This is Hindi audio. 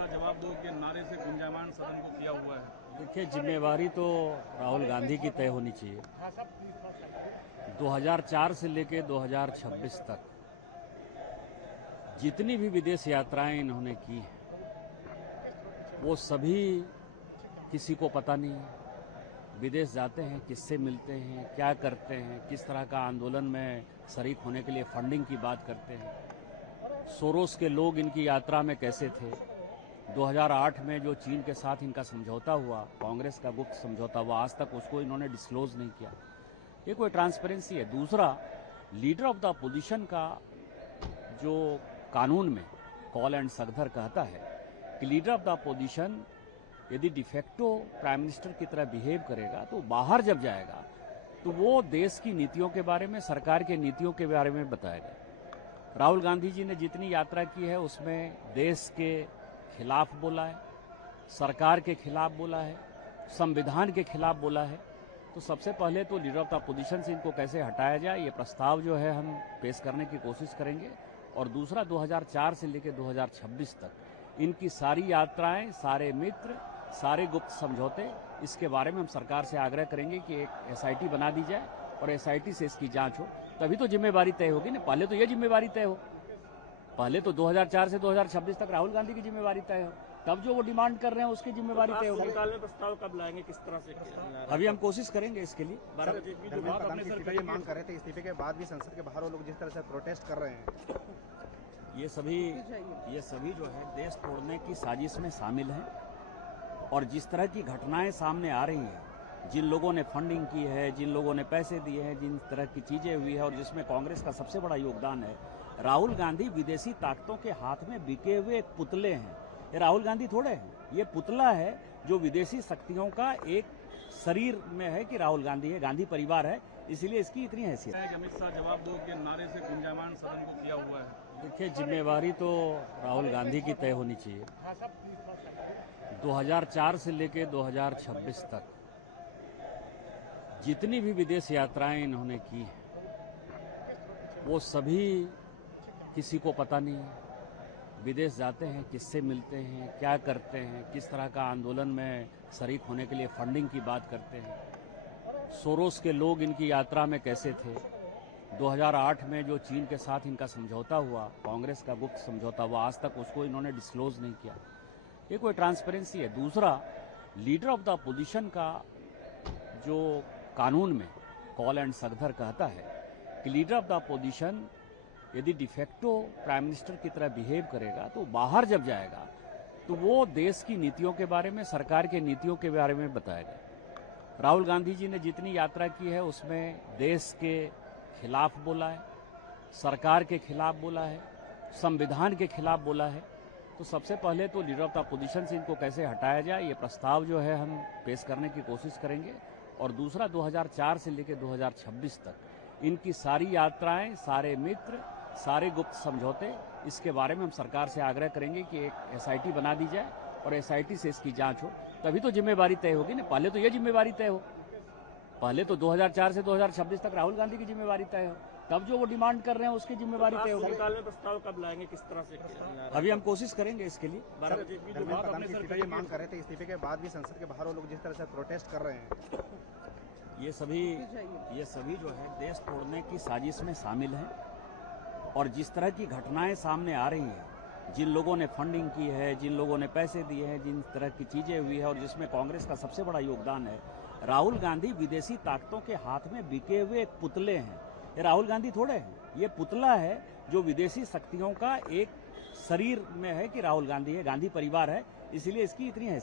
शाह जवाब दो के नारे से गुंजायमान सदन को किया हुआ है। देखिए, जिम्मेवारी तो राहुल गांधी की तय होनी चाहिए। 2004 से लेकर 2026 तक जितनी भी विदेश यात्राएं इन्होंने की हैं, वो सभी किसी को पता नहीं है। विदेश जाते हैं, किससे मिलते हैं, क्या करते हैं, किस तरह का आंदोलन में शरीक होने के लिए फंडिंग की बात करते हैं। सोरोस के लोग इनकी यात्रा में कैसे थे। 2008 में जो चीन के साथ इनका समझौता हुआ, कांग्रेस का गुप्त समझौता हुआ, आज तक उसको इन्होंने डिस्क्लोज नहीं किया। ये कोई ट्रांसपेरेंसी है। दूसरा, लीडर ऑफ द अपोजिशन का जो कानून में कॉल एंड सगधर कहता है कि लीडर ऑफ द अपोजिशन यदि डिफेक्टो प्राइम मिनिस्टर की तरह बिहेव करेगा तो बाहर जब जाएगा तो वो देश की नीतियों के बारे में, सरकार के नीतियों के बारे में बताएगा। राहुल गांधी जी ने जितनी यात्रा की है उसमें देश के खिलाफ बोला है, सरकार के खिलाफ बोला है, संविधान के खिलाफ बोला है। तो सबसे पहले तो लीडर ऑफ द अपोजिशन से इनको कैसे हटाया जाए, ये प्रस्ताव जो है हम पेश करने की कोशिश करेंगे। और दूसरा, 2004 से लेकर 2026 तक इनकी सारी यात्राएं, सारे मित्र, सारे गुप्त समझौते, इसके बारे में हम सरकार से आग्रह करेंगे कि एक एसआईटी बना दी जाए और एसआईटी से इसकी जांच हो, तभी तो जिम्मेवारी तय होगी ना। पहले तो ये जिम्मेवारी तय हो, पहले तो 2004 से 2026 तक राहुल गांधी की जिम्मेवारी तय हो, तब जो वो डिमांड कर रहे हैं उसकी जिम्मेवारी तय होगी। सरकार में प्रस्ताव कब लाएंगे, किस तरह से? अभी हम कोशिश करेंगे इसके लिए। इस्तीफे की मांग कर रहे थे, इस्तीफे के बाद भी संसद के बाहर वो लोग जिस तरह से प्रोटेस्ट कर रहे हैं, ये सभी जो है देश तोड़ने की साजिश में शामिल हैं। और जिस तरह की घटनाएं सामने आ रही हैं, जिन लोगों ने फंडिंग की है, जिन लोगों ने पैसे दिए हैं, जिन तरह की चीजें हुई है, और जिसमें कांग्रेस का सबसे बड़ा योगदान है, राहुल गांधी विदेशी ताकतों के हाथ में बिके हुए एक पुतले हैं। ये राहुल गांधी थोड़े हैं, ये पुतला है जो विदेशी शक्तियों का एक शरीर में है कि राहुल गांधी है, गांधी परिवार है, इसलिए इसकी इतनी हैसियत है। अमित शाह जवाब दो के नारे से गुंजायमान सदन को किया हुआ है। देखिए, जिम्मेवारी तो राहुल गांधी की तय होनी चाहिए। 2004 से लेकर 2026 तक जितनी भी विदेश यात्राएं इन्होंने की हैं, वो सभी किसी को पता नहीं है। विदेश जाते हैं, किससे मिलते हैं, क्या करते हैं, किस तरह का आंदोलन में शरीक होने के लिए फंडिंग की बात करते हैं। सोरोस के लोग इनकी यात्रा में कैसे थे। 2008 में जो चीन के साथ इनका समझौता हुआ, कांग्रेस का गुप्त समझौता हुआ, आज तक उसको इन्होंने डिस्क्लोज नहीं किया। ये कोई ट्रांसपेरेंसी है। दूसरा, लीडर ऑफ द अपोजिशन का जो कानून में कॉल एंड सगधर कहता है कि लीडर ऑफ द अपोजिशन यदि डिफेक्टो प्राइम मिनिस्टर की तरह बिहेव करेगा तो बाहर जब जाएगा तो वो देश की नीतियों के बारे में, सरकार के नीतियों के बारे में बताएगा। राहुल गांधी जी ने जितनी यात्रा की है उसमें देश के खिलाफ बोला है, सरकार के खिलाफ बोला है, संविधान के खिलाफ बोला है। तो सबसे पहले तो लीडर ऑफ द अपोजिशन से इनको कैसे हटाया जाए, ये प्रस्ताव जो है हम पेश करने की कोशिश करेंगे। और दूसरा, 2004 से लेकर 2026 तक इनकी सारी यात्राएं, सारे मित्र, सारे गुप्त समझौते, इसके बारे में हम सरकार से आग्रह करेंगे कि एक एसआईटी बना दी जाए और एसआईटी से इसकी जांच हो, तभी तो जिम्मेवारी तय होगी ना। पहले तो ये जिम्मेवारी तय हो, पहले तो 2004 से 2026 तक राहुल गांधी की जिम्मेवारी तय हो, तब जो वो डिमांड कर रहे हैं उसकी जिम्मेवारी तय होगी। सरकार में प्रस्ताव कब लाएंगे, किस तरह से? अभी हम कोशिश करेंगे इसके लिए। इस्तीफे की मांग कर रहे थे, इस्तीफे के बाद भी संसद के बाहर वो लोग जिस तरह से प्रोटेस्ट कर रहे हैं, ये सभी जो है देश तोड़ने की साजिश में शामिल हैं। और जिस तरह की घटनाएं सामने आ रही हैं, जिन लोगों ने फंडिंग की है, जिन लोगों ने पैसे दिए हैं, जिन तरह की चीजें हुई है, और जिसमें कांग्रेस का सबसे बड़ा योगदान है, राहुल गांधी विदेशी ताकतों के हाथ में बिके हुए एक पुतले हैं। ये राहुल गांधी थोड़े हैं, ये पुतला है जो विदेशी शक्तियों का एक शरीर में है कि राहुल गांधी है, गांधी परिवार है, इसलिए इसकी इतनी हैसियत